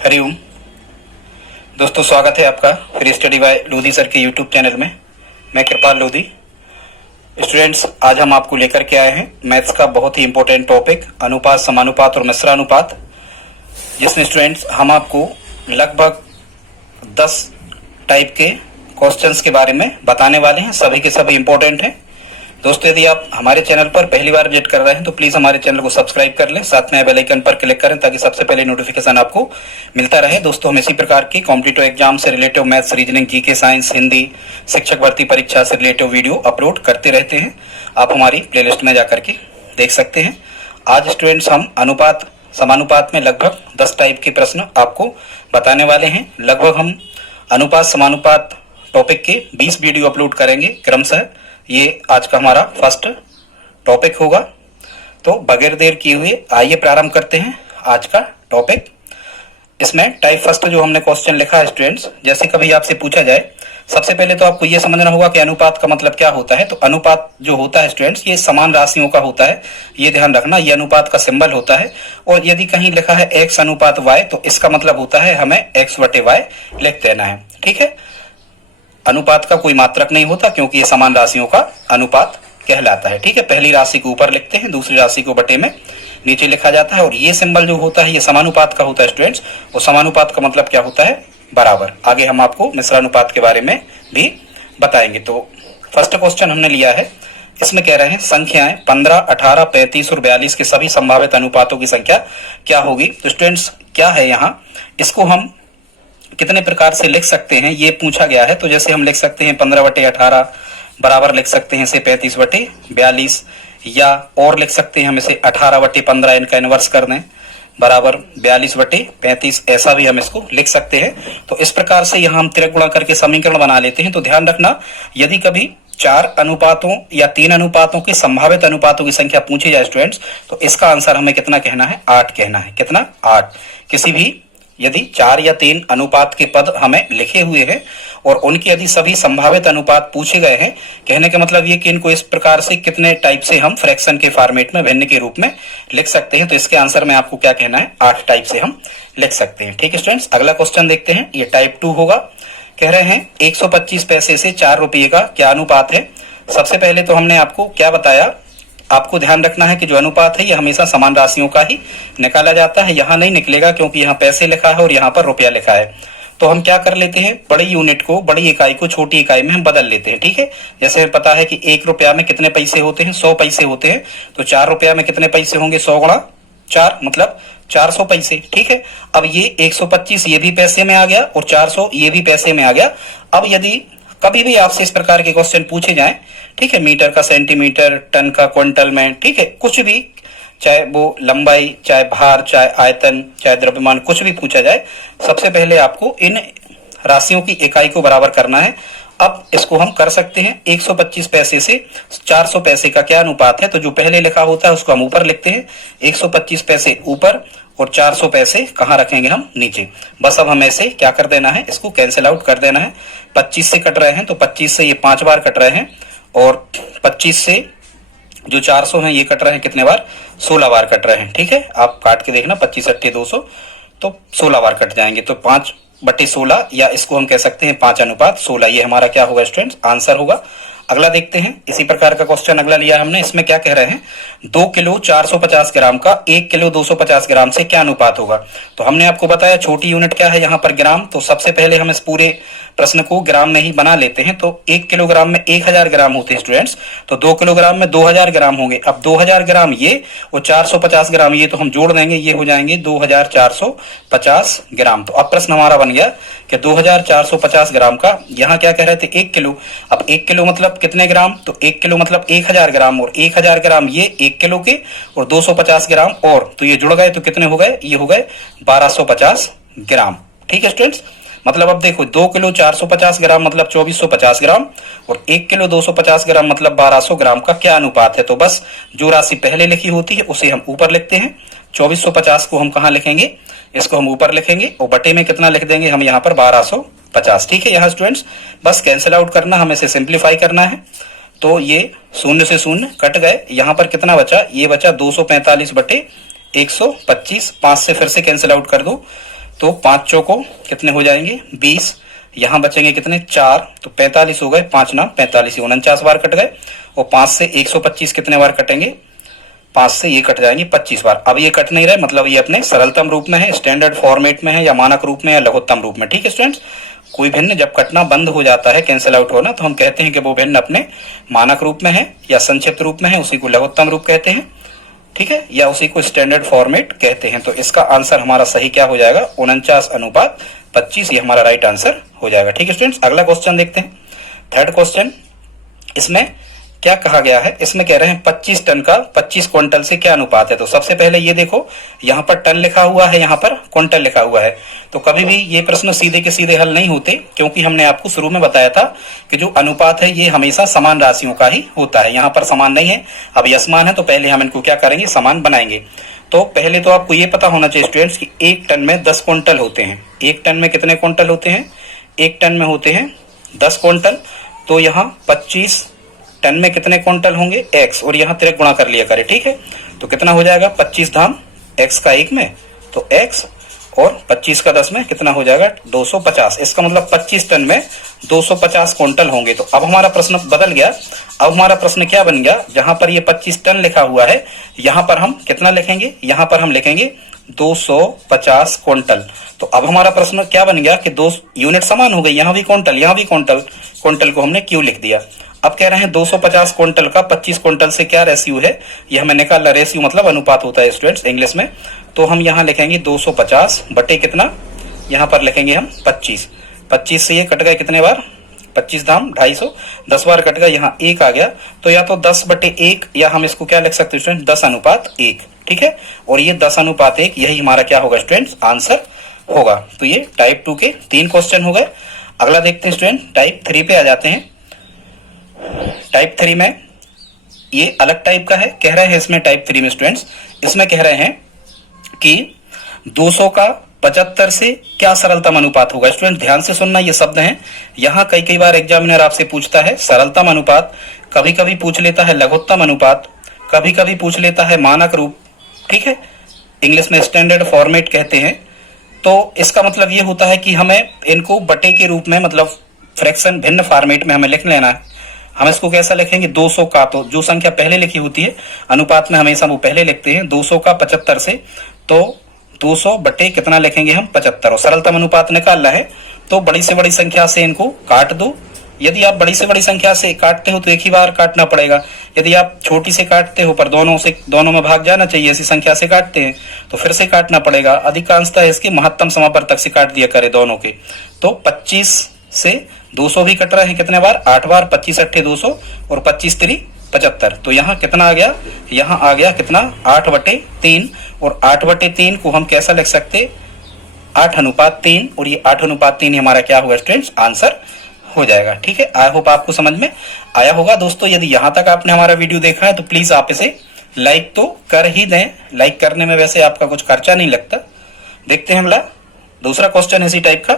हरिओम दोस्तों, स्वागत है आपका free study bye Lodhi sir के यूट्यूब चैनल में। मैं कृपाल लोधी। स्टूडेंट्स, आज हम आपको लेकर के आए हैं मैथ्स का बहुत ही इंपॉर्टेंट टॉपिक अनुपात, समानुपात और मिश्रानुपात, जिसमें स्टूडेंट्स हम आपको लगभग 10 टाइप के क्वेश्चंस के बारे में बताने वाले हैं। सभी के सभी इंपॉर्टेंट हैं। दोस्तों, यदि आप हमारे चैनल पर पहली बार विजिट कर रहे हैं तो प्लीज हमारे चैनल को सब्सक्राइब कर लें, साथ में बेल आइकन पर क्लिक करें ताकि सबसे पहले नोटिफिकेशन आपको मिलता रहे। दोस्तों, हम इसी प्रकार की कॉम्पिटिटिव एग्जाम से relative maths, reasoning, GK, science, Hindi, शिक्षक भर्ती परीक्षा से रिलेटिव वीडियो अपलोड करते रहते हैं। आप हमारी प्लेलिस्ट में जाकर के देख सकते हैं। आज स्टूडेंट्स हम अनुपात, समानुपात में लगभग 10 टाइप के प्रश्न आपको बताने वाले हैं। लगभग हम अनुपात, समानुपात टॉपिक के 20 वीडियो अपलोड करेंगे क्रमशः। ये आज का हमारा फर्स्ट टॉपिक होगा। तो बगैर देर किए हुए आइए प्रारंभ करते हैं आज का टॉपिक। इसमें टाइप फर्स्ट जो हमने क्वेश्चन लिखा है स्टूडेंट्स, जैसे कभी आपसे पूछा जाए, सबसे पहले तो आपको ये समझना होगा कि अनुपात का मतलब क्या होता है। तो अनुपात जो होता है स्टूडेंट्स, ये समान राशियों का होता है। ये ध्यान रखना, ये अनुपात का सिंबल होता है। और यदि कहीं लिखा है x अनुपात y, तो इसका मतलब होता है हमें x बटे y लिख देना है। ठीक है, अनुपात का कोई मात्रक नहीं होता क्योंकि ये समान राशियों का अनुपात कहलाता है। ठीक है, पहली राशि को ऊपर लिखते हैं, दूसरी राशि को बटे में नीचे लिखा जाता है। और ये सिंबल जो होता है ये समानुपात का होता है स्टूडेंट्स। और समानुपात का मतलब क्या होता है? बराबर। आगे हम आपको मिश्रानुपात के बारे में भी बताएंगे। तो फर्स्ट क्वेश्चन हमने लिया है, इसमें कह रहे हैं संख्याएं 15, 18, 35 और 42 के सभी संभावित अनुपातों की संख्या क्या होगी। तो स्टूडेंट्स, क्या है यहाँ, इसको हम कितने प्रकार से लिख सकते हैं ये पूछा गया है। तो जैसे हम लिख सकते हैं 15 बटे 18 बराबर लिख सकते हैं इसे 35 बटे 42, या और लिख सकते हैं हम इसे 18 बटे 15 इनका इनवर्स कर दें बराबर 42 बटे 35, ऐसा भी हम इसको लिख सकते हैं। तो इस प्रकार से यहाँ हम तिरक गुणा करके समीकरण बना लेते हैं। तो ध्यान रखना, यदि कभी 4 अनुपातों या 3 अनुपातों के संभावित अनुपातों की संख्या पूछी जाए स्टूडेंट्स, तो इसका आंसर हमें कितना कहना है? 8 कहना है। कितना? 8। किसी भी यदि 4 या 3 अनुपात के पद हमें लिखे हुए हैं और उनके यदि सभी संभावित अनुपात पूछे गए हैं, कहने का मतलब ये कि इनको इस प्रकार से कितने टाइप से हम फ्रैक्शन के फॉर्मेट में, भिन्न के रूप में लिख सकते हैं। तो इसके आंसर में आपको क्या कहना है? 8 टाइप से हम लिख सकते हैं। ठीक है स्टूडेंट्स, अगला क्वेश्चन देखते हैं। ये टाइप 2 होगा। कह रहे हैं 125 पैसे से 4 रुपये का क्या अनुपात है। सबसे पहले तो हमने आपको क्या बताया, आपको ध्यान रखना है कि जो अनुपात है ये हमेशा समान राशियों का ही निकाला जाता है। यहाँ नहीं निकलेगा क्योंकि यहाँ पैसे लिखा है और यहाँ पर रुपया लिखा है। तो हम क्या कर लेते हैं, बड़ी यूनिट को, बड़ी इकाई को छोटी इकाई में हम बदल लेते हैं। ठीक है, जैसे हमें पता है कि 1 रुपया में कितने पैसे होते हैं? 100 पैसे होते हैं। तो 4 रुपया में कितने पैसे होंगे? 100 गुणा 4 मतलब 400 पैसे। ठीक है, अब ये 125 ये भी पैसे में आ गया और 400 ये भी पैसे में आ गया। अब यदि कभी भी आपसे इस प्रकार के क्वेश्चन पूछे जाएं, ठीक है, मीटर का सेंटीमीटर, टन का क्विंटल में, ठीक है, कुछ भी, चाहे वो लंबाई, चाहे भार, चाहे आयतन, चाहे द्रव्यमान, कुछ भी पूछा जाए, सबसे पहले आपको इन राशियों की इकाई को बराबर करना है। अब इसको हम कर सकते हैं। 125 पैसे से 400 पैसे का क्या अनुपात है? तो जो पहले लिखा होता है उसको हम ऊपर लिखते हैं, 125 पैसे ऊपर और 400 पैसे कहाँ रखेंगे हम? नीचे। बस अब हमें ऐसे क्या कर देना है, इसको कैंसिल आउट कर देना है। 25 से कट रहे हैं तो 25 से ये 5 बार कट रहे हैं और 25 से जो 400 हैं ये कट रहे हैं कितने बार? 16 बार कट रहे हैं। ठीक है, आप काट के देखना, 25 अट्ठे 200, तो 16 बार कट जाएंगे। तो 5 बटे 16, या इसको हम कह सकते हैं 5 अनुपात 16, ये हमारा क्या होगा स्टूडेंट्स? आंसर होगा। अगला देखते हैं, इसी प्रकार का क्वेश्चन अगला लिया हमने। इसमें क्या कह रहे हैं, 2 किलो 450 ग्राम का 1 किलो 250 ग्राम से क्या अनुपात होगा। तो हमने आपको बताया छोटी यूनिट क्या है यहाँ पर? ग्राम। तो सबसे पहले हम इस पूरे प्रश्न को ग्राम में ही बना लेते हैं। तो 1 किलोग्राम में 1000 ग्राम होते हैं स्टूडेंट्स, तो 2 किलोग्राम में 2000 ग्राम होंगे। अब 2000 ग्राम ये और 450 ग्राम ये, तो हम जोड़ देंगे, ये हो जाएंगे 2450 ग्राम। तो अब प्रश्न हमारा बन गया कि 2450 ग्राम का, यहाँ क्या कह रहे थे? 1 किलो। अब 1 किलो मतलब कितने ग्राम? तो 1 किलो मतलब 1000 ग्राम, और 1000 ग्राम ये 1 किलो के, और 250 ग्राम और, तो ये जुड़ गए तो कितने हो गए? ये हो गए 1250 ग्राम। ठीक है स्टूडेंट्स, मतलब अब देखो 2 किलो 450 ग्राम मतलब 2450 ग्राम, और 1 किलो 250 ग्राम मतलब 1200 ग्राम का क्या अनुपात है। तो बस जो राशि पहले लिखी होती है उसे हम ऊपर लिखते हैं। 2450 को हम कहाँ लिखेंगे? इसको हम ऊपर लिखेंगे, और बटे में कितना लिख देंगे हम यहाँ पर? 1250। ठीक है, यहाँ स्टूडेंट्स बस कैंसिल आउट करना, हमें इसे सिंप्लीफाई करना है। तो ये शून्य से शून्य कट गए, यहाँ पर कितना बचा? ये बचा 245 बटे 125। 5 से फिर से कैंसिल आउट कर दो, तो 5 चौको कितने हो जाएंगे 20, यहाँ बचेंगे कितने 4, तो 45 हो गए, 5 नाम 45, 49 बार कट गए। और 5 से 125 कितने बार कटेंगे, 5 से ये कट जाएंगे 25 बार। अब ये कट नहीं रहे, मतलब ये अपने सरलतम रूप में है, स्टैंडर्ड फॉर्मेट में है, या मानक रूप में, या लघुत्तम रूप में। ठीक है स्टूडेंट्स, कोई भिन्न जब कटना बंद हो जाता है, कैंसिल आउट होना, तो हम कहते हैं कि वो भिन्न अपने मानक रूप में है या संक्षिप्त रूप में है, उसी को लघुत्तम रूप कहते हैं। ठीक है, या उसी को स्टैंडर्ड फॉर्मेट कहते हैं। तो इसका आंसर हमारा सही क्या हो जाएगा, 49:25, ये हमारा राइट आंसर हो जाएगा। ठीक है स्टूडेंट्स, अगला क्वेश्चन देखते हैं। थर्ड क्वेश्चन, इसमें क्या कहा गया है, इसमें कह रहे हैं 25 टन का 25 क्विंटल से क्या अनुपात है। तो सबसे पहले ये देखो, यहाँ पर टन लिखा हुआ है, यहाँ पर क्विंटल लिखा हुआ है। तो कभी भी ये प्रश्न सीधे के सीधे हल नहीं होते, क्योंकि हमने आपको शुरू में बताया था कि जो अनुपात है ये हमेशा समान राशियों का ही होता है। यहाँ पर समान नहीं है, अब ये असमान है, तो पहले हम इनको क्या करेंगे, समान बनाएंगे। तो पहले तो आपको ये पता होना चाहिए स्टूडेंट्स कि 1 टन में 10 क्विंटल होते हैं। 1 टन में कितने क्विंटल होते हैं, 1 टन में होते हैं 10 क्विंटल। तो यहाँ 25 टन में कितने क्विंटल होंगे, x, और यहाँ तिरक गुणा कर लिया करें। ठीक है, तो कितना हो जाएगा 25 धाम x का 1 में, तो x, और 25 का 10 में कितना हो जाएगा 250। इसका मतलब 25 टन में 250 क्विंटल होंगे। तो अब हमारा प्रश्न बदल गया। अब हमारा प्रश्न क्या बन गया, जहां पर ये 25 टन लिखा हुआ है, यहाँ पर हम कितना लिखेंगे, यहाँ पर हम लिखेंगे 250 क्विंटल। तो अब हमारा प्रश्न क्या बन गया कि 2 यूनिट समान हो गई, यहाँ भी क्विंटल, यहाँ भी क्विंटल, क्विंटल को हमने क्यों लिख दिया। अब कह रहे हैं 250 क्विंटल का 25 क्विंटल से क्या रेशियो है, ये हमें निकालना। रेशियो मतलब अनुपात होता है स्टूडेंट्स इंग्लिश में। तो हम यहाँ लिखेंगे 250 बटे कितना, यहाँ पर लिखेंगे हम 25। 25 से ये कट गए कितने बार, 25 धाम 250, 10 बार कट गया, यहाँ 1 आ गया। तो या तो 10 बटे 1, या हम इसको क्या लिख सकते हैं स्टूडेंट, 10:1। ठीक है, और ये 10:1, यही हमारा क्या होगा स्टूडेंट्स, आंसर होगा। तो ये टाइप 2 के 3 क्वेश्चन हो गए। अगला देखते हैं स्टूडेंट, टाइप 3 पे आ जाते हैं। टाइप 3 में ये अलग टाइप का है, कह रहे हैं इसमें टाइप 3 में स्टूडेंट्स, इसमें कह रहे हैं कि 200 का 75 से क्या सरलतम अनुपात होगा। स्टूडेंट ध्यान से सुनना, ये शब्द हैं। यहाँ कई बार एग्जामिनर आपसे पूछता है सरलतम अनुपात, कभी कभी पूछ लेता है लघुत्तम अनुपात, कभी कभी पूछ लेता है मानक रूप। ठीक है, इंग्लिश में स्टैंडर्ड फॉर्मेट कहते हैं। तो इसका मतलब ये होता है कि हमें इनको बटे के रूप में, मतलब फ्रैक्शन भिन्न फॉर्मेट में हमें लिख लेना है। हम इसको कैसा लिखेंगे, 200 का, तो जो संख्या पहले लिखी होती है अनुपात में हमेशा वो पहले लिखते हैं। 200 का 75 से, तो 200 बटे कितना लिखेंगे हम 75। और सरलतम अनुपात निकालना है तो बड़ी से बड़ी संख्या से इनको काट दो। यदि आप बड़ी से बड़ी संख्या से काटते हो तो एक ही बार काटना पड़ेगा। यदि आप छोटी से काटते हो पर दोनों में भाग जाना चाहिए, ऐसी संख्या से काटते हैं तो फिर से काटना पड़ेगा। अधिकांशतः इसके महत्तम समावर्तक से काट दिया करे दोनों के। तो 25 से 200 भी कट रहे हैं कितने बार, 8 बार, 25 अट्ठे 200 और 25 3 75। तो यहाँ कितना आ गया, यहाँ आ गया कितना 8/3। और 8/3 को हम कैसा लिख सकते, 8:3, और ये 8:3 हमारा क्या होगा स्टूडेंट्स, आंसर हो जाएगा। ठीक है, आई होप आपको समझ में आया होगा दोस्तों। यदि यहाँ तक आपने हमारा वीडियो देखा है तो प्लीज आप इसे लाइक तो कर ही दें। लाइक करने में वैसे आपका कुछ खर्चा नहीं लगता। देखते हैं अगला दूसरा क्वेश्चन इसी टाइप का,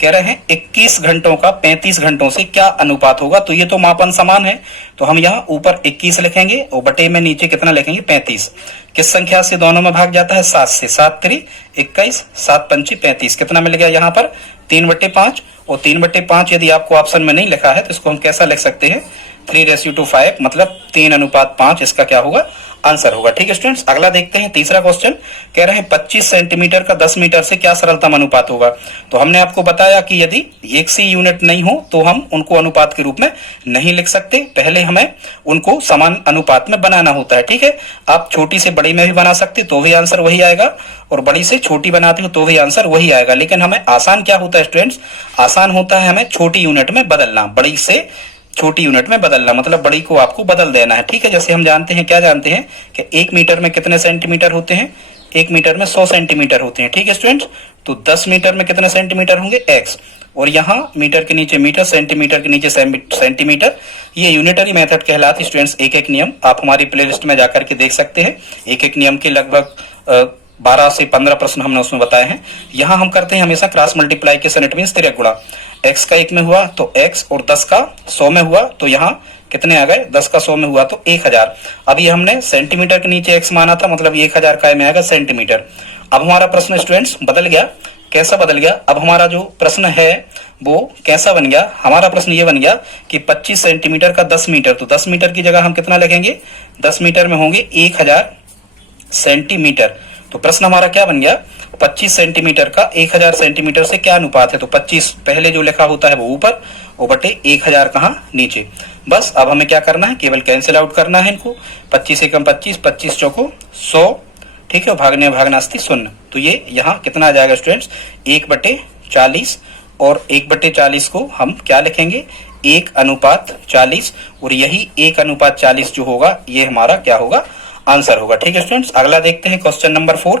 कह रहे हैं 21 घंटों का 35 घंटों से क्या अनुपात होगा। तो ये तो मापन समान है, तो हम यहाँ ऊपर 21 लिखेंगे और बटे में नीचे कितना लिखेंगे 35। किस संख्या से दोनों में भाग जाता है, 7 से। 7 3 21, 7 5 35, कितना मिल गया यहाँ पर 3/5। और 3/5 यदि आपको ऑप्शन में नहीं लिखा है तो इसको हम कैसा लिख सकते हैं, 3:5, मतलब 3:5 इसका क्या होगा, आंसर होगा। ठीक है स्टूडेंट्स, अगला देखते हैं तीसरा क्वेश्चन, कह रहे हैं 25 सेंटीमीटर का 10 मीटर से क्या सरलतम अनुपात होगा। तो हमने आपको बताया कि यदि एक सी यूनिट नहीं हो तो हम उनको अनुपात के रूप में नहीं लिख सकते, पहले हमें उनको समान अनुपात में बनाना होता है। ठीक है, आप छोटी से बड़ी में भी बना सकते तो भी आंसर वही आएगा, और बड़ी से छोटी बनाते हो तो भी आंसर वही आएगा। लेकिन हमें आसान क्या होता है स्टूडेंट्स, आसान होता है हमें छोटी यूनिट में बदलना, बड़ी से छोटी यूनिट में बदलना, मतलब बड़ी को आपको बदल देना है। ठीक है, जैसे हम जानते हैं, क्या जानते हैं कि 1 मीटर में कितने सेंटीमीटर होते हैं, 1 मीटर में 100 सेंटीमीटर होते हैं। ठीक है स्टूडेंट्स, तो 10 मीटर में कितने सेंटीमीटर होंगे, x, और यहाँ मीटर के नीचे मीटर, सेंटीमीटर के नीचे सेंटीमीटर। ये यूनिटरी मेथड कहलाती है स्टूडेंट्स। एक नियम आप हमारी प्लेलिस्ट में जाकर के देख सकते हैं। एक नियम के लगभग 12 से 15 प्रश्न हमने उसमें बताए हैं। यहाँ हम करते हैं हमेशा क्रॉस मल्टीप्लाइकेशन, इट मींस तिर्यक गुणा। x का 1 में हुआ तो x, और 10 का 100 में हुआ तो यहाँ कितने आ गए, 10 का 100 में हुआ तो 1000। अब ये हमने सेंटीमीटर के नीचे x माना था, मतलब 1000 का में आएगा सेंटीमीटर। अब हमारा प्रश्न स्टूडेंट्स बदल गया, कैसा बदल गया? अब हमारा जो प्रश्न है वो कैसा बन गया? हमारा प्रश्न ये बन गया कि 25 सेंटीमीटर का 10 मीटर, तो 10 मीटर की जगह हम कितना लिखेंगे? 10 मीटर में होंगे 1000 सेंटीमीटर। तो प्रश्न हमारा क्या बन गया? 25 सेंटीमीटर का 1000 सेंटीमीटर से क्या अनुपात है? तो 25 पहले जो लिखा होता है वो ऊपर और बटे 1000 कहाँ? नीचे। बस अब हमें क्या करना है? केवल कैंसिल आउट करना है इनको। 25 एकम 25, 25 चौको 100, ठीक है, भागने भागनास्ती 0। तो ये यहाँ कितना आ जाएगा स्टूडेंट्स? 1/40, और 1/40 को हम क्या लिखेंगे? 1:40, और यही 1:40 जो होगा ये हमारा क्या होगा? आंसर होगा। ठीक है स्टूडेंट्स, अगला देखते हैं क्वेश्चन नंबर 4।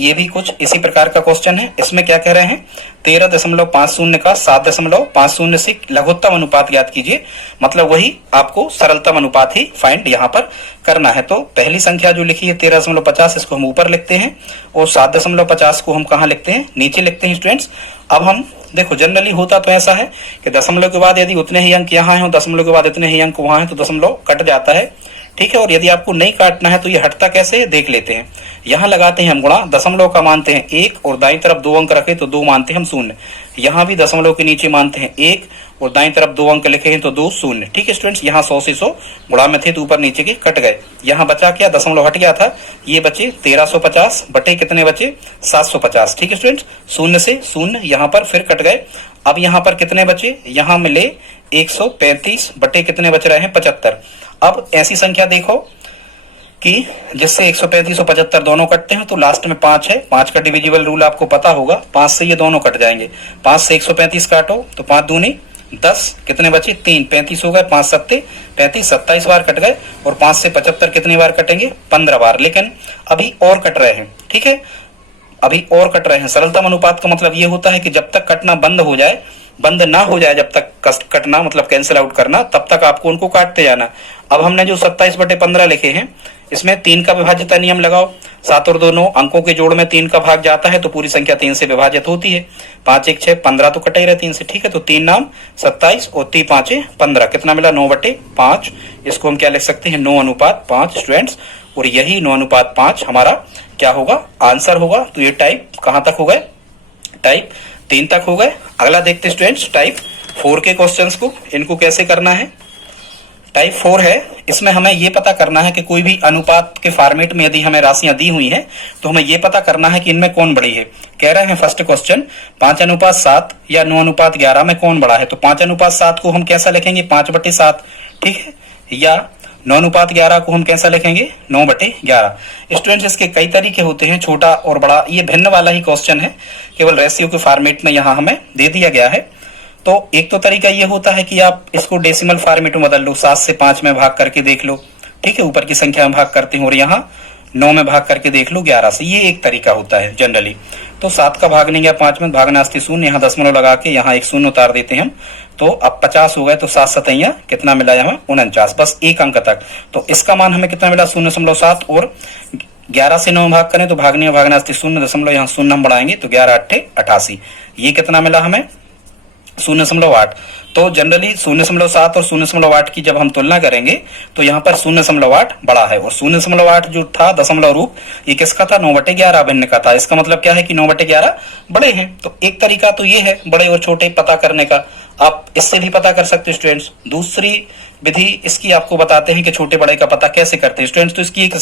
ये भी कुछ इसी प्रकार का क्वेश्चन है। इसमें क्या कह रहे हैं? 13.50 का 7.50 से लघुत्तम अनुपात ज्ञात कीजिए। मतलब वही आपको सरलतम अनुपात ही फाइंड यहाँ पर करना है। तो पहली संख्या जो लिखी है 13.50, इसको हम ऊपर लिखते हैं, और 7.50 को हम कहाँ लिखते हैं? नीचे लिखते हैं स्टूडेंट्स। अब हम देखो, जनरली होता तो ऐसा है कि दशमलव के बाद यदि उतने ही अंक यहाँ है, दशमलव के बाद इतने ही अंक वहां है, तो दशमलव कट जाता है। ठीक है, और यदि आपको नहीं काटना है तो ये हटता कैसे है देख लेते हैं। यहाँ लगाते हैं हम गुणा, दशमलव का मानते हैं 1, और दाईं तरफ 2 अंक रखे तो 2 मानते हैं हम 0। यहाँ भी दशमलव के नीचे मानते हैं 1, और दाईं तरफ 2 अंक लिखे हैं तो 2 0। ठीक है स्टूडेंट्स, यहाँ 100 से 100 गुणा में थे तो ऊपर नीचे के कट गए। यहाँ बचा क्या? दशमलव हट गया था, ये बचे 1350 बटे कितने बचे? 750। ठीक है स्टूडेंट्स, 0 से 0 यहाँ पर फिर कट गए। अब यहाँ पर कितने बचे? यहाँ मिले 135 बटे कितने बच रहे हैं? 75। अब ऐसी संख्या देखो कि जिससे 135 और 75 दोनों कटते हैं, तो लास्ट में 5 है। 5 का डिविजिबल रूल आपको पता होगा, 5 से ये दोनों कट जाएंगे। 5 से 135 काटो तो 5 दूनी 10, कितने बचे? 3, 35 हो गए। 5 सत्ते 35, 27 बार कट गए। और 5 से 75 कितनी बार कटेंगे? 15 बार। लेकिन अभी और कट रहे हैं। ठीक है, अभी और कट रहे हैं। सरलतम अनुपात का मतलब ये होता है कि जब तक कटना बंद हो जाए, बंद ना हो जाए जब तक कटना, मतलब कैंसिल आउट करना, तब तक आपको उनको काटते जाना। अब हमने जो 27/15 लिखे हैं, इसमें 3 का विभाज्यता नियम लगाओ। 7 और 2 9 अंकों के जोड़ में 3 का भाग जाता है तो पूरी संख्या 3 से विभाजित होती है। 5 1 6 15 तो कटे ही रहे 3 से। ठीक है, तो 3 नाम 27 और 3 5 15, कितना मिला? 9/5। इसको हम क्या लिख सकते हैं? 9:5 स्टूडेंट्स, और यही 9:5 हमारा क्या होगा? आंसर होगा। तो ये टाइप कहां तक हो गए? टाइप 3 तक हो गए। अगला देखते स्टूडेंट्स टाइप 4 के क्वेश्चंस को। इनको कैसे करना है? टाइप 4 है, इसमें हमें ये पता करना है कि कोई भी अनुपात के फॉर्मेट में यदि हमें राशियां दी हुई हैं तो हमें ये पता करना है कि इनमें कौन बड़ी है। कह रहे हैं फर्स्ट क्वेश्चन 5:7 या 9:11 में कौन बड़ा है? तो 5:7 को हम कैसा लिखेंगे? 5/7। ठीक है, या 9:11 को हम कैसा लिखेंगे? 9/11। स्टूडेंट्स इसके कई तरीके होते हैं, छोटा और बड़ा, ये भिन्न वाला ही क्वेश्चन है, केवल रेशियो के फॉर्मेट में यहाँ हमें दे दिया गया है। तो एक तो तरीका ये होता है कि आप इसको डेसिमल फॉर्मेट में बदल लो, 7 से 5 में भाग करके देख लो। ठीक है, ऊपर की संख्या में भाग करते हैं, और यहाँ 9 में भाग करके देख लो 11 से। ये एक तरीका होता है जनरली। तो 7 का भाग नहीं गया 5 में, भागना अस्ति 0, यहाँ दशमलव लगा के यहाँ एक 0 उतार देते हैं हम। तो अब 50 हो गए, तो 7 7 कितना मिला? यहाँ 49, बस एक अंक तक। तो इसका मान हमें कितना मिला? 0.7, और 11 से 9 भाग करें तो भागने में भागना अस्ति 0, यहाँ 0 हम बढ़ाएंगे तो 11 8 88। ये कितना मिला हमें? 0.8। तो जनरली 0.7 और 0.8 की जब हम तुलना करेंगे तो यहाँ पर 0.8 बड़ा है, और 0.8 जो था दशमलव रूप, ये किसका था? 9/11 भिन्न का था। इसका मतलब क्या है कि 9/11 बड़े हैं। तो एक तरीका तो ये है बड़े और छोटे पता करने का, आप इससे भी पता कर सकते हो स्टूडेंट्स। दूसरी विधि इसकी आपको बताते हैं कि छोटे बड़े का पता कैसे करते हैं स्टूडेंट्स। तो इसकी एक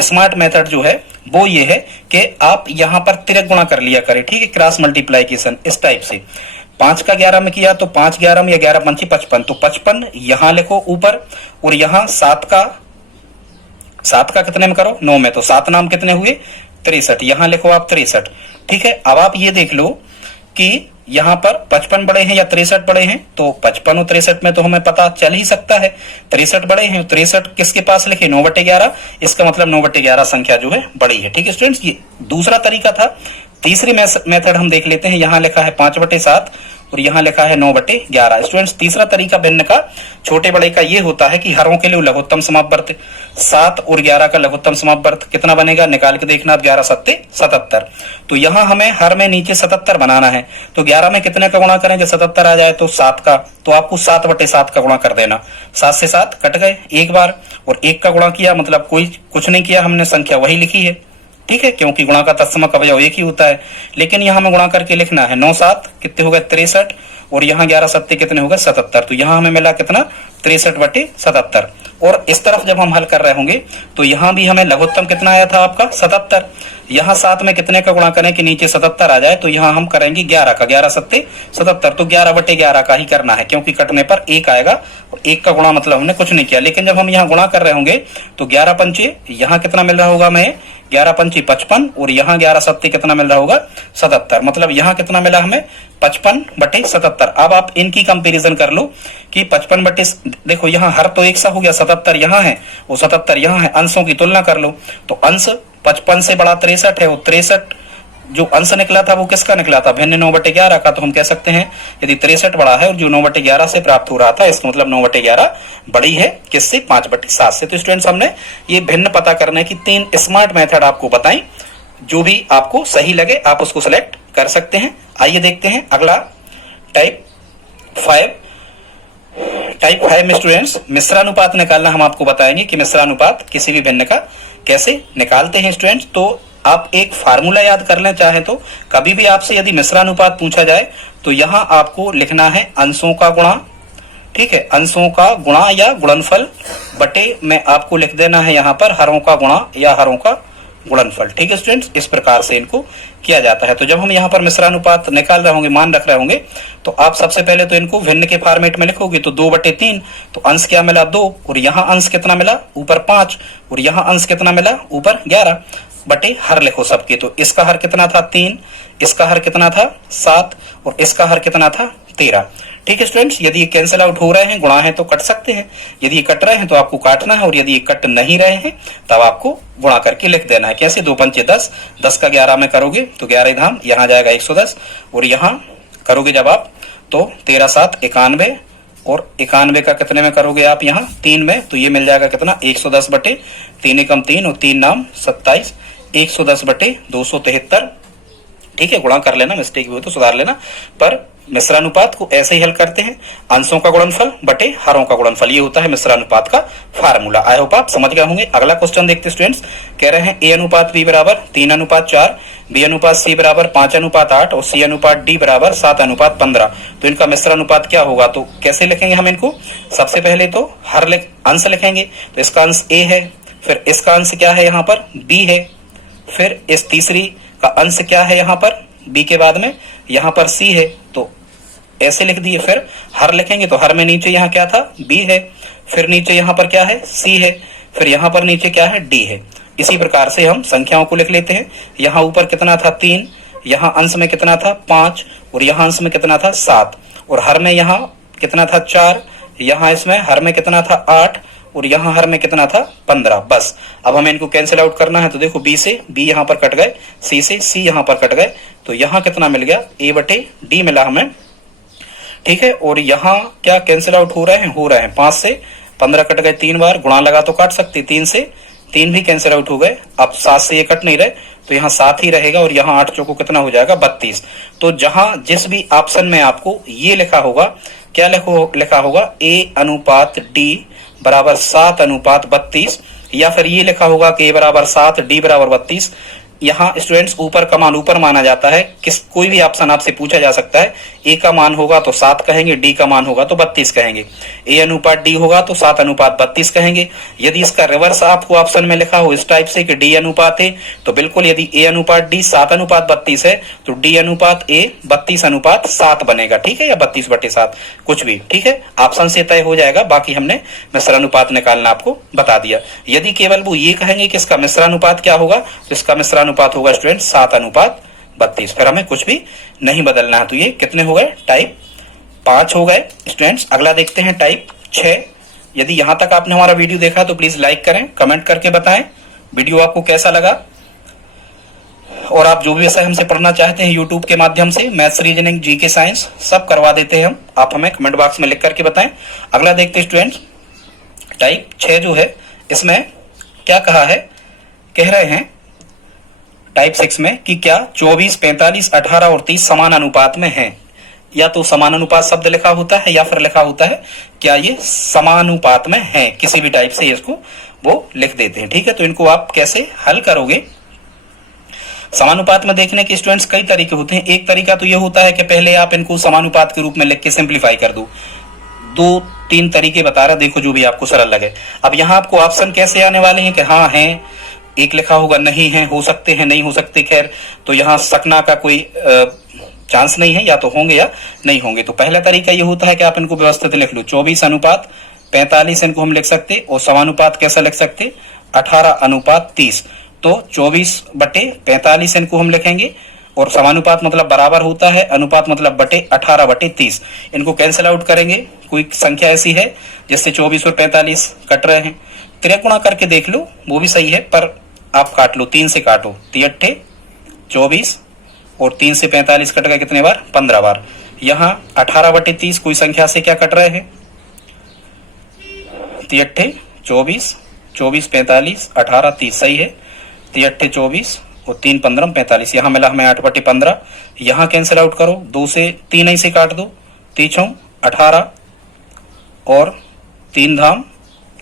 स्मार्ट मेथड जो है वो ये है कि आप यहाँ पर तिरक गुणा कर लिया करें। ठीक है, क्रॉस मल्टीप्लाइकेशन इस टाइप से। 5 का 11 में किया तो 5 11 में, या 11 5 55, तो 55 यहां लिखो ऊपर, और यहां 7 का कितने में करो? 9 में। तो 7 नाम कितने हुए? 63, यहां लिखो आप 63। ठीक है, अब आप ये देख लो कि यहाँ पर 55 बड़े हैं या 63 बड़े हैं, तो 55 और 63 में तो हमें पता चल ही सकता है। 63 बड़े हैं, 63 किसके पास लिखे? 9/11। इसका मतलब 9/11 संख्या जो है बड़ी है। ठीक है स्टूडेंट्स, ये दूसरा तरीका था। तीसरी मेथड हम देख लेते हैं। यहाँ लिखा है 5/7 और यहाँ लिखा है 9/11। स्टूडेंट्स तीसरा तरीका भिन्न का, छोटे बड़े का ये होता है कि हरों के लिए लघुत्तम समापवर्त 7 और 11 का लघुत्तम समापवर्त कितना बनेगा? निकाल के देखना। 11 7 77। तो यहाँ हमें हर में नीचे 77 बनाना है। तो 11 में कितने का गुणा करेंगे? 77 आ जाए तो 7 का, तो आपको 7/7 का गुणा कर देना। 7 से 7 कट गए एक बार, और 1 का गुणा किया, मतलब कुछ नहीं किया हमने, संख्या वही लिखी है। ठीक है, क्योंकि गुणा का तत्समक अवयव एक ही होता है। लेकिन यहाँ हमें गुणा करके लिखना है 9 7 कितने हो गए 63 और यहाँ 11 7 कितने हो गए 77। तो यहाँ हमें मिला कितना 63/77। और इस तरफ जब हम हल कर रहे होंगे तो यहाँ भी हमें लघुत्तम कितना आया था आपका 77। यहाँ 7 में कितने का गुणा करें कि नीचे 77 आ जाए, तो यहाँ हम करेंगे 11 का, 11 7 77। तो 11/11 का ही करना है, क्योंकि कटने पर 1 आएगा और 1 का गुणा मतलब हमने कुछ नहीं किया। लेकिन जब हम यहाँ गुणा कर रहे होंगे तो 11 पंचे यहाँ कितना मिल रहा होगा हमें 11 पंचे 55 और यहाँ 11 7 कितना मिल रहा होगा 77। मतलब यहाँ कितना मिला हमें 55/77। अब आप इनकी कंपैरिजन कर लो कि 55 देखो यहाँ हर तो एक सा हो गया, 77 यहाँ है और 77 यहाँ है, अंशों की तुलना कर लो तो अंश 55 से बड़ा 63 है और 63 जो अंश निकला था वो किसका निकला था भिन्न 9/11 का। तो हम कह सकते हैं यदि 63 बड़ा है और जो 9/11 से प्राप्त हो रहा था इसका मतलब 9/11 बड़ी है किससे 5/7 से। तो स्टूडेंट्स हमने ये भिन्न पता करने की 3 स्मार्ट मेथड आपको बताई, जो भी आपको सही लगे आप उसको सिलेक्ट कर सकते हैं। आइए देखते हैं अगला टाइप 5 में स्टूडेंट्स मिश्रानुपात निकालना हम आपको बताएंगे कि मिश्रानुपात किसी भी भिन्न का कैसे निकालते हैं। स्टूडेंट्स तो आप एक फार्मूला याद कर लें चाहे तो, कभी भी आपसे यदि मिश्रानुपात पूछा जाए तो यहां आपको लिखना है अंशों का गुणा, ठीक है, अंशों का गुणा या गुणनफल बटे में आपको लिख देना है यहाँ पर हरों का गुणा या हरों का गुणनफल। ठीक है स्टूडेंट्स, इस प्रकार से इनको किया जाता है। तो जब हम यहाँ पर मिश्रानुपात निकाल रहे होंगे, मान रख रहे होंगे, तो आप सबसे पहले तो इनको भिन्न के फॉर्मेट में लिखोगे तो 2/3, तो अंश क्या मिला 2 और यहाँ अंश कितना मिला ऊपर 5 और यहाँ अंश कितना मिला ऊपर 11 बटे हर लिखो सबके। तो इसका हर कितना था 3, इसका हर कितना था 7 और इसका हर कितना था 13। ठीक है स्टूडेंट्स, यदि ये कैंसिल आउट हो रहे हैं, गुणा है तो कट सकते हैं, यदि ये कट रहे हैं तो आपको काटना है और यदि ये कट नहीं रहे हैं तब आपको गुणा करके लिख देना है। कैसे 2 पंचे 10, 10 का 11 में करोगे तो 11 धाम यहाँ जाएगा 110 और यहाँ करोगे जब आप तो 13 7 91 और 91 का कितने में करोगे आप यहाँ 3 में, तो ये मिल जाएगा कितना 110 बटे 3 एकम 3 और 3 नाम 27, 110 बटे 273। ठीक है, गुणा कर लेना, मिस्टेक भी हो तो सुधार लेना। पर मिश्रानुपात को ऐसे ही हल करते हैं, अंशों का गुणनफल बटे हरों का गुणनफल, ये होता है मिश्रानुपात का फार्मूला। आई होप आप समझ गए होंगे। अगला क्वेश्चन देखते स्टूडेंट्स, कह रहे हैं A/B बराबर 3/4, B/C बराबर 5/8 और C/D बराबर 7/15। तो इनका मिश्रानुपात क्या होगा, तो कैसे लिखेंगे हम इनको। सबसे पहले तो हर अंश लिखेंगे, तो इसका अंश A है, फिर इसका अंश क्या है यहाँ पर B है, फिर इस तीसरी का अंश क्या है यहाँ पर B के बाद में यहाँ पर C है, तो ऐसे लिख दिए। फिर हर लिखेंगे तो हर में नीचे यहाँ क्या था B है, फिर नीचे यहाँ पर क्या है C है, फिर यहाँ पर नीचे क्या है D है। इसी प्रकार से हम संख्याओं को लिख लेते हैं। यहाँ ऊपर कितना था 3, यहाँ अंश में कितना था 5 और यहाँ अंश में कितना था 7 और हर में यहाँ कितना था 4, यहाँ इसमें हर में कितना था 8 और यहाँ हर में कितना था 15। बस अब हमें इनको कैंसिल आउट करना है, तो देखो B से B यहाँ पर कट गए, C से C यहाँ पर कट गए, तो यहाँ कितना मिल गया A/D मिला हमें। ठीक है, और यहाँ क्या कैंसिल आउट हो रहे हैं 5 से 15 कट गए 3 बार, गुणा लगा तो काट सकते, 3 से 3 भी कैंसिल आउट हो गए। अब 7 से ये कट नहीं रहे तो यहाँ 7 ही रहेगा और यहाँ 8 चौको कितना हो जाएगा 32। तो जहां जिस भी ऑप्शन में आपको ये लिखा होगा, क्या लिखा होगा A/D बराबर 7/32 या फिर ये लिखा होगा कि A बराबर 7 D बराबर 32। यहाँ स्टूडेंट्स ऊपर का मान ऊपर माना जाता है, कोई भी ऑप्शन आपसे पूछा जा सकता है। A का मान होगा तो 7 कहेंगे, D का मान होगा तो 32 कहेंगे, A/D होगा तो 7/32 कहेंगे। यदि इसका रिवर्स आपको ऑप्शन में लिखा हो इस टाइप से कि D अनुपात A, तो बिल्कुल यदि A/D 7/32 है तो D/A 32/7 बनेगा। ठीक है, या 32/7 कुछ भी, ठीक है, ऑप्शन से तय हो जाएगा। बाकी हमने मिश्रानुपात निकालना आपको बता दिया। यदि केवल वो ये कहेंगे कि इसका मिश्रानुपात क्या होगा, तो इसका मिश्रानुपात होगा स्टूडेंट 7/32। फिर हमें कुछ भी नहीं बदलना है। तो ये कितने हो गए, टाइप 5 हो गए स्टूडेंट्स। अगला देखते हैं टाइप 6। यदि यहां तक आपने हमारा वीडियो देखा तो प्लीज लाइक करें, कमेंट करके बताएं वीडियो आपको कैसा लगा, और आप जो भी विषय हमसे पढ़ना चाहते हैं यूट्यूब के माध्यम से, मैथ्स, रीजनिंग, जीके, साइंस सब करवा देते हैं हम। आप हमें कमेंट बॉक्स में लिख करके बताएं। अगला देखते हैं स्टूडेंट्स, टाइप 6 जो है इसमें क्या कहा है, कह रहे हैं टाइप 6 में कि क्या 24, 45, 18 और 30 समान अनुपात में हैं। या तो समानुपात शब्द लिखा होता है या फिर लिखा होता है क्या ये समानुपात में हैं, किसी भी टाइप से इसको वो लिख देते हैं। ठीक है, तो इनको आप कैसे हल करोगे समानुपात में देखने के स्टूडेंट्स कई तरीके होते हैं। एक तरीका तो ये होता है कि पहले आप इनको समानुपात के रूप में लिख के सिंप्लीफाई कर दो। 2-3 तरीके बता रहा, देखो जो भी आपको सरल लगे। अब यहाँ आपको ऑप्शन कैसे आने वाले हैं कि हाँ है, एक लिखा होगा नहीं है, हो सकते हैं, नहीं हो सकते। खैर, तो यहाँ सकना का कोई चांस नहीं है, या तो होंगे या नहीं होंगे। तो पहला तरीका ये होता है कि आप इनको व्यवस्थित लिख लो। 24:45 इनको हम लिख सकते, और समानुपात कैसा लिख सकते, 18:30। तो 24/45 इनको हम लिखेंगे, और समानुपात मतलब बराबर होता है, अनुपात मतलब बटे 18/30। इनको कैंसिल आउट करेंगे। कोई संख्या ऐसी है जिससे 24 और 45 कट रहे हैं, त्रिगुणा करके देख लो, वो भी सही है, पर आप काट लो, 3 से काटो। 3 24 और 3 से 45 कट गए कितने बार, 15 बार। यहाँ 18/30 कोई संख्या से क्या कट रहे हैं, 3 24, 24 45, 18 30, सही है। 3 24 और 3 15 45, यहाँ मिला हमें 8/15। यहाँ कैंसिल आउट करो, 2 से 3 ही से काट दो, 3 18 और 3 धाम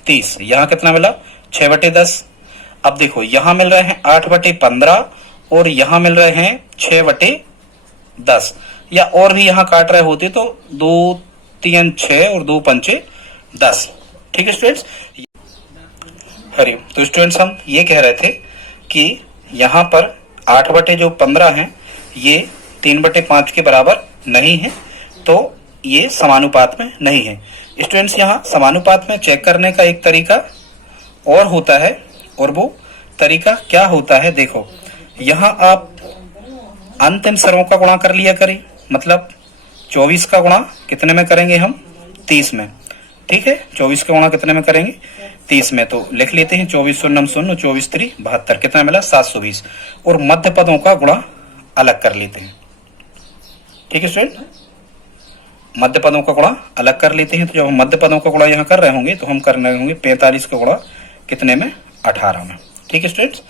30, यहाँ कितना मिला, 6/10। अब देखो यहाँ मिल रहे हैं 8/15 और यहाँ मिल रहे हैं 6/10, या और भी यहाँ काट रहे होते तो 2 3 6 और 2 पंचे 10। ठीक है स्टूडेंट्स, हरिओम। तो स्टूडेंट्स हम ये कह रहे थे कि यहाँ पर 8/15 है, ये 3/5 के बराबर नहीं है, तो ये समानुपात में नहीं है। स्टूडेंट्स यहाँ समानुपात में चेक करने का एक तरीका और होता है, और वो तरीका क्या होता है, देखो यहाँ आप अंतिम सरों का गुणा कर लिया करें, मतलब 24 का गुणा कितने में करेंगे हम, 30 में। ठीक है, 24 का गुणा कितने में करेंगे, 30 में। तो लिख लेते हैं 24 शून्य 24 3 72, कितना मिला, 720। और मध्य पदों का गुणा अलग कर लेते हैं। ठीक है स्टूडेंट, मध्य पदों का गुणा अलग कर लेते हैं। तो जब हम मध्य पदों का गुणा यहाँ कर रहे होंगे तो हम कर रहे होंगे 45 का गुणा कितने में, 18 में। ठीक है स्टूडेंट्स,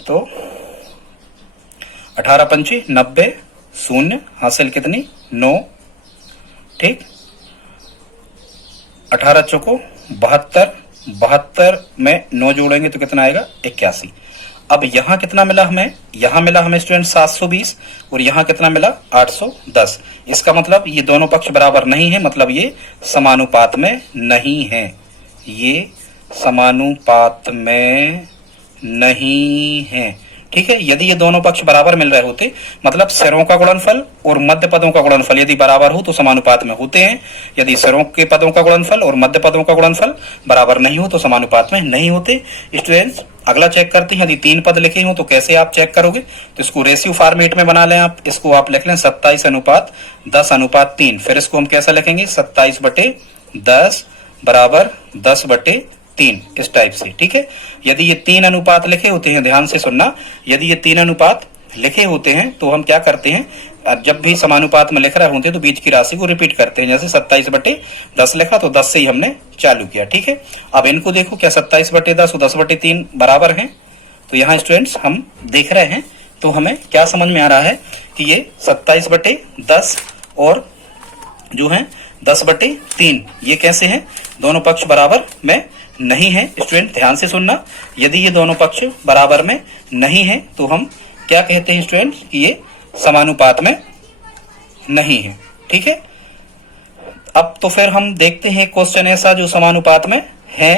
तो 18 पंचे 90, शून्य हासिल कितनी, 9। ठीक, 18 चौको 72, 72 में 9 जोड़ेंगे तो कितना आएगा, 81। अब यहाँ कितना मिला हमें, यहाँ मिला हमें स्टूडेंट 720, और यहाँ कितना मिला, 810। इसका मतलब ये दोनों पक्ष बराबर नहीं है, मतलब ये समानुपात में नहीं है, ये समानुपात में नहीं है। ठीक है, यदि ये दोनों पक्ष बराबर मिल रहे होते, मतलब सिरों का गुणनफल और मध्य पदों का गुणनफल यदि बराबर हो तो समानुपात में होते हैं। यदि सिरों के पदों का गुणनफल और मध्य पदों का गुणनफल बराबर नहीं हो तो समानुपात में नहीं होते। स्टूडेंट्स अगला चेक करते हैं, यदि 3 पद लिखे हो तो कैसे आप चेक करोगे, तो इसको रेशियो फॉर्मेट में बना लें आप। इसको आप लिख लें 27:10:3। फिर इसको हम कैसा लिखेंगे, 27/10 बराबर 10/3, इस टाइप से। ठीक है, यदि ये 3 अनुपात लिखे होते हैं, ध्यान से सुनना, यदि ये 3 अनुपात लिखे होते हैं तो हम क्या करते हैं, जब भी समानुपात में लिख रहे होते हैं तो बीच की राशि को रिपीट करते हैं। जैसे 27/10 लिखा तो 10 से ही हमने चालू किया। ठीक है, अब इनको देखो, क्या 27/10 और 10/3 बराबर हैं, तो यहाँ स्टूडेंट्स हम देख रहे हैं तो हमें क्या समझ में आ रहा है कि ये 27/10 और जो है 10/3 ये कैसे हैं, दोनों पक्ष बराबर में नहीं है। स्टूडेंट ध्यान से सुनना, यदि ये दोनों पक्ष बराबर में नहीं है तो हम क्या कहते हैं स्टूडेंट, कि ये समानुपात में नहीं है। ठीक है, अब तो फिर हम देखते हैं क्वेश्चन ऐसा जो समानुपात में है।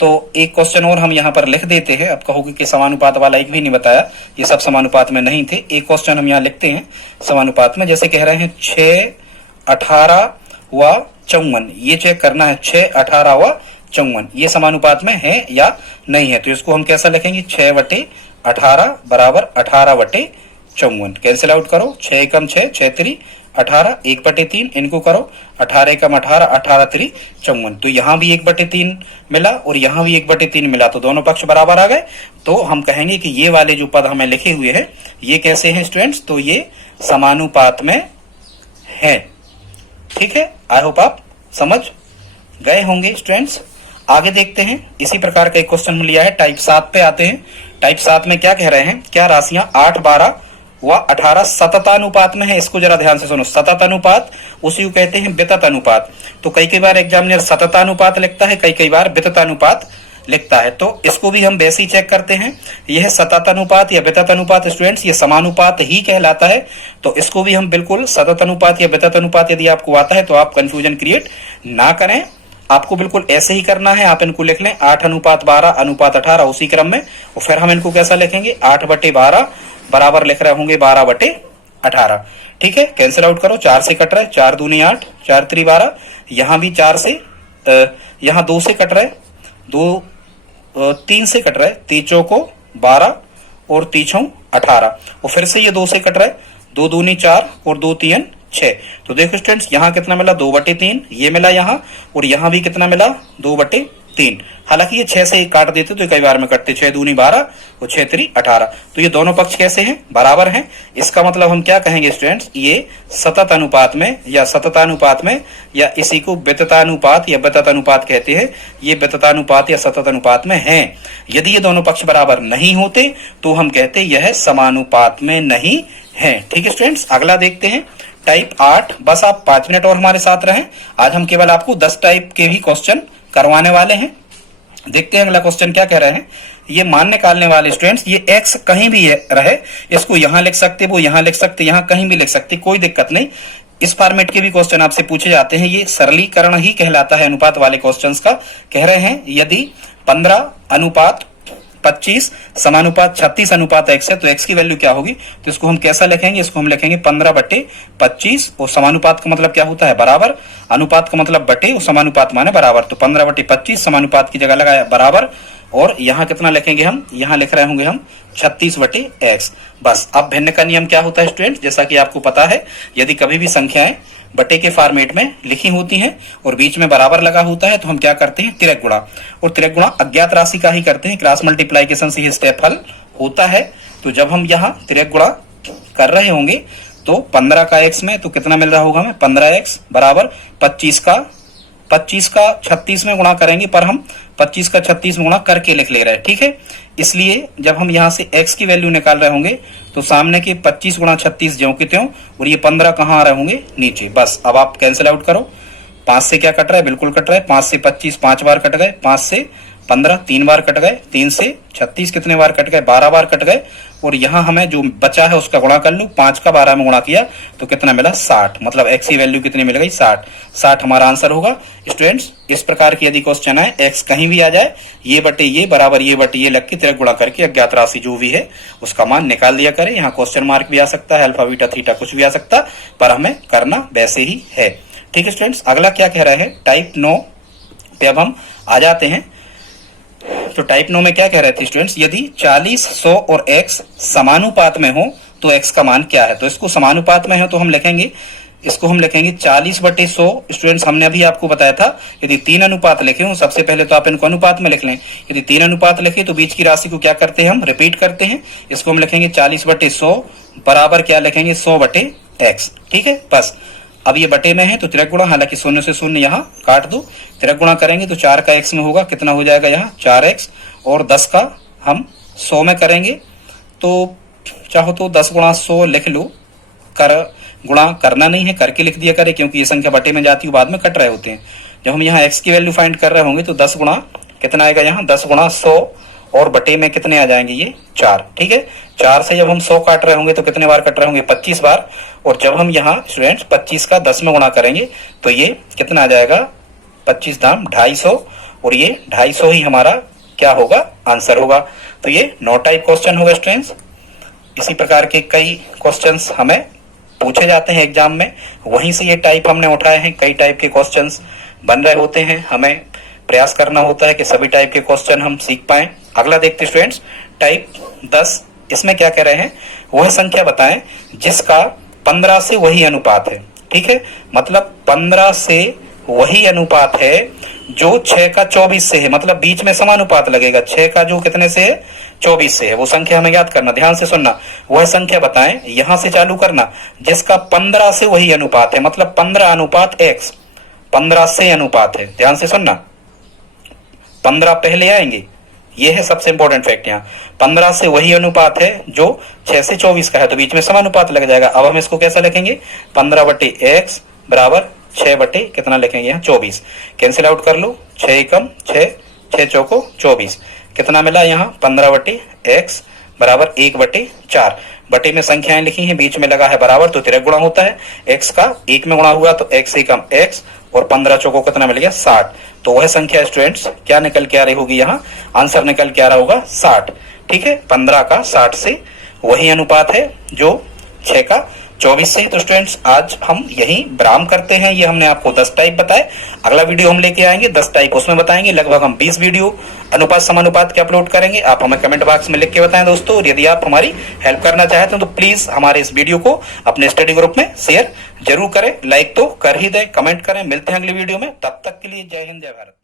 तो एक क्वेश्चन और हम यहाँ पर लिख देते हैं। अब कहोगे कि समानुपात वाला एक भी नहीं बताया, ये सब समानुपात में नहीं थे। एक क्वेश्चन हम यहाँ लिखते हैं समानुपात में, जैसे कह रहे हैं 6, 18 व 54, ये चेक करना है 6, 18 व 54 ये समानुपात में है या नहीं है। तो इसको हम कैसा लिखेंगे, 6/18 बराबर 18/54। कैंसिल आउट करो, 6 एकम 6, 6 3 18, 1/3 इनको करो, 18 एकम 18, 18 3 54। तो यहाँ भी 1/3 मिला और यहाँ भी 1/3 मिला, तो दोनों पक्ष बराबर आ गए। तो हम कहेंगे कि ये वाले जो पद हमें लिखे हुए हैं ये कैसे हैं स्टूडेंट्स, तो ये समानुपात में है। ठीक है, आई होप आप समझ गए होंगे स्टूडेंट्स। आगे देखते हैं, इसी प्रकार का एक क्वेश्चन लिया है, टाइप 7 पे आते हैं। टाइप 7 में क्या कह रहे हैं, क्या राशियां 8, 12 व 18 सततानुपात में है। इसको जरा ध्यान से सुनो, सततानुपात उसी को कहते हैं विततानुपात। तो कई बार एग्जामिनर सततानुपात लिखता है, कई बार विततानुपात लिखता है। तो इसको भी हम वैसे ही चेक करते हैं। यह सतत अनुपात या वितत अनुपात स्टूडेंट्स ये समानुपात ही कहलाता है। तो इसको भी हम बिल्कुल सतत अनुपात या वितत अनुपात यदि आपको आता है तो आप कंफ्यूजन क्रिएट ना करें, आपको बिल्कुल ऐसे ही करना है। आप इनको लिख लें 8:12:18 उसी क्रम में, और फिर हम इनको कैसा लिखेंगे 8/12 बराबर लिख रहे होंगे 12/18। ठीक है, कैंसिल आउट करो, 4 से कट रहा है, 4 दूनी 8, 4 3 12, यहां भी 4 से, यहां 2 से कट रहा है, 3 से कट रहा है, 3 चौको 12 और 3 छौ 18, और फिर से ये 2 से कट रहा है, 2 दूनी 4 और 2 3 6। तो देखो स्टूडेंट्स यहाँ कितना मिला 2/3, ये मिला यहाँ, और यहाँ भी कितना मिला 2/3। हालांकि ये 6 से 1 काट देते तो कई बार में कटते, 6 दूनी 12 और 6 3 18। तो ये दोनों पक्ष कैसे हैं, बराबर हैं। इसका मतलब हम क्या कहेंगे स्टूडेंट्स, ये सतत अनुपात में या सततानुपात में, या इसी को विततानुपात या वितत अनुपात कहते हैं, ये विततानुपात या सतत अनुपात में हैं। यदि ये दोनों पक्ष बराबर नहीं होते तो हम कहते यह समानुपात में नहीं है। ठीक है स्टूडेंट्स, अगला देखते हैं टाइप 8। बस आप 5 मिनट और हमारे साथ रहें, आज हम केवल आपको 10 टाइप के भी क्वेश्चन करवाने वाले हैं। देखते हैं अगला क्वेश्चन क्या कह रहे हैं। ये मान निकालने वाले स्टूडेंट्स, ये x कहीं भी रहे, इसको यहां लिख सकते, वो यहां लिख सकते, यहां कहीं भी लिख सकते, कोई दिक्कत नहीं। इस फॉर्मेट के भी क्वेश्चन आपसे पूछे जाते हैं, ये सरलीकरण ही कहलाता है अनुपात वाले क्वेश्चंस का। कह रहे हैं यदि 15:25 समानुपात 36:x है तो x की वैल्यू क्या होगी। तो इसको हम कैसा लिखेंगे, इसको हम लिखेंगे 15/25, और समानुपात का मतलब क्या होता है बराबर, अनुपात का मतलब बटे, और समानुपात माने बराबर। तो 15/25 समानुपात की जगह लगाया बराबर, और यहाँ कितना लिखेंगे हम, यहाँ लिख रहे होंगे हम 36/x। बस अब भिन्न का नियम क्या होता है स्टूडेंट, जैसा कि आपको पता है, यदि कभी भी संख्याएं बटे के फॉर्मेट में लिखी होती हैं और बीच में बराबर लगा होता है तो हम क्या करते हैं तिर्यक गुणा, और तिर्यक गुणा अज्ञात राशि का ही करते हैं, क्रॉस मल्टीप्लिकेशन से ये स्टेप हल होता है। तो जब हम यहाँ तिर्यक गुणा कर रहे होंगे तो 15 का x में तो कितना मिल रहा होगा हमें 15x बराबर 25 का 36 में गुणा करेंगे, पर हम 25 का 36 में गुणा करके लिख ले रहे हैं। ठीक है, इसलिए जब हम यहाँ से x की वैल्यू निकाल रहे होंगे तो सामने के 25 गुणा 36 ज्यों के त्यों, और ये 15 कहाँ आ रहे होंगे नीचे। बस अब आप कैंसिल आउट करो, 5 से क्या कट रहा है, बिल्कुल कट रहा है, 5 से 25 5 बार कट गए, 5 से 15 3 बार कट गए, 3 से 36 कितने बार कट गए 12 बार कट गए, और यहाँ हमें जो बचा है उसका गुणा कर लूं, 5 का 12 में गुणा किया तो कितना मिला 60, मतलब x की वैल्यू कितनी मिल गई 60 हमारा आंसर होगा। स्टूडेंट्स इस प्रकार की यदि क्वेश्चन है, x कहीं भी आ जाए, ये बटे ये बराबर ये बटे ये लग के तिरक गुणा करके अज्ञात राशि जो भी है उसका मान निकाल दिया करें। यहाँ क्वेश्चन मार्क भी आ सकता है, अल्फा बीटा थीटा कुछ भी आ सकता, पर हमें करना वैसे ही है। ठीक है स्टूडेंट्स, अगला क्या कह रहे हैं टाइप 9 पे अब हम आ जाते हैं। तो टाइप 9 में क्या कह रहे थे स्टूडेंट्स, यदि 40 100 और x समानुपात में हो तो x का मान क्या है। तो इसको समानुपात में हो तो हम लिखेंगे, इसको हम लिखेंगे 40/100। स्टूडेंट्स हमने अभी आपको बताया था यदि 3 अनुपात लिखे हो, सबसे पहले तो आप इनको अनुपात में लिख लें। यदि 3 अनुपात लिखे तो बीच की राशि को क्या करते हैं हम रिपीट करते हैं। इसको हम लिखेंगे 40/100 बराबर क्या लिखेंगे 100/x। ठीक है, बस अब ये बटे में है तो तिरक गुणा, हालांकि 0 से 0 यहाँ काट दो, तिरक गुणा करेंगे तो 4 का x में होगा, कितना हो जाएगा यहाँ 4x, और 10 का हम 100 में करेंगे तो चाहो तो 10 गुणा 100 लिख लो, कर गुणा करना नहीं है करके लिख दिया करें, क्योंकि ये संख्या बटे में जाती है बाद में कट रहे होते हैं। जब हम यहाँ x की वैल्यू फाइंड कर रहे होंगे तो 10 गुणा कितना आएगा यहाँ 10 गुणा 100, और बटे में कितने आ जाएंगे ये 4। ठीक है, 4 से जब हम 100 काट रहे होंगे तो कितने बार कट रहे होंगे 25 बार, और जब हम यहाँ स्टूडेंट्स 25 का 10 में गुणा करेंगे तो ये कितना आ जाएगा 25 दाम 250, और ये 250 ही हमारा क्या होगा आंसर होगा। तो ये 9 टाइप क्वेश्चन होगा स्टूडेंट्स। इसी प्रकार के कई क्वेश्चंस हमें पूछे जाते हैं एग्जाम में, वहीं से ये टाइप हमने उठाए हैं। कई टाइप के क्वेश्चंस बन रहे होते हैं, हमें प्रयास करना होता है कि सभी टाइप के क्वेश्चन हम सीख पाएं। अगला देखते स्टूडेंट्स टाइप 10। इसमें क्या कह रहे हैं, वह संख्या बताएं जिसका 15 से वही अनुपात है। ठीक है, मतलब 15 से वही अनुपात है जो 6 का 24 से है, मतलब बीच में समानुपात लगेगा। 6 का जो कितने से है 24 से है, वो संख्या हमें याद करना, ध्यान से सुनना। वह संख्या बताएं, यहां से चालू करना, जिसका 15 से वही अनुपात है, मतलब 15:x 15 से अनुपात है। ध्यान से सुनना, 15 पहले आएंगे, ये है सबसे इंपॉर्टेंट फैक्ट। यहाँ 15 से वही अनुपात है जो 6 से 24 का है, तो बीच में समानुपात लग जाएगा। अब हम इसको कैसा लिखेंगे 15/x बराबर 6 बटे कितना लिखेंगे यहाँ 24। कैंसिल आउट कर लो, 6 एकम 6 6 चौको 24, कितना मिला यहाँ 15/x बराबर 1/4। बटे में संख्याएं लिखी हैं, बीच में लगा है बराबर, तो तिरक गुणा होता है। x का 1 में गुणा हुआ तो x से कम x, और 15 चौको कितना मिल गया 60। तो वह संख्या स्टूडेंट्स क्या निकल के आ रही होगी, यहाँ आंसर निकल के आ रहा होगा 60। ठीक है, 15 का 60 से वही अनुपात है जो 6 का 24 से। तो स्टूडेंट्स आज हम यही विराम करते हैं। ये हमने आपको 10 टाइप बताए, अगला वीडियो हम लेके आएंगे 10 टाइप उसमें बताएंगे। लगभग हम 20 वीडियो अनुपात समानुपात के अपलोड करेंगे। आप हमें कमेंट बॉक्स में लिख के बताएं दोस्तों। और यदि आप हमारी हेल्प करना चाहते हैं तो प्लीज हमारे इस वीडियो को अपने स्टडी ग्रुप में शेयर जरूर करें, लाइक तो कर ही दें, कमेंट करें। मिलते हैं अगली वीडियो में, तब तक के लिए जय हिंद जय भारत।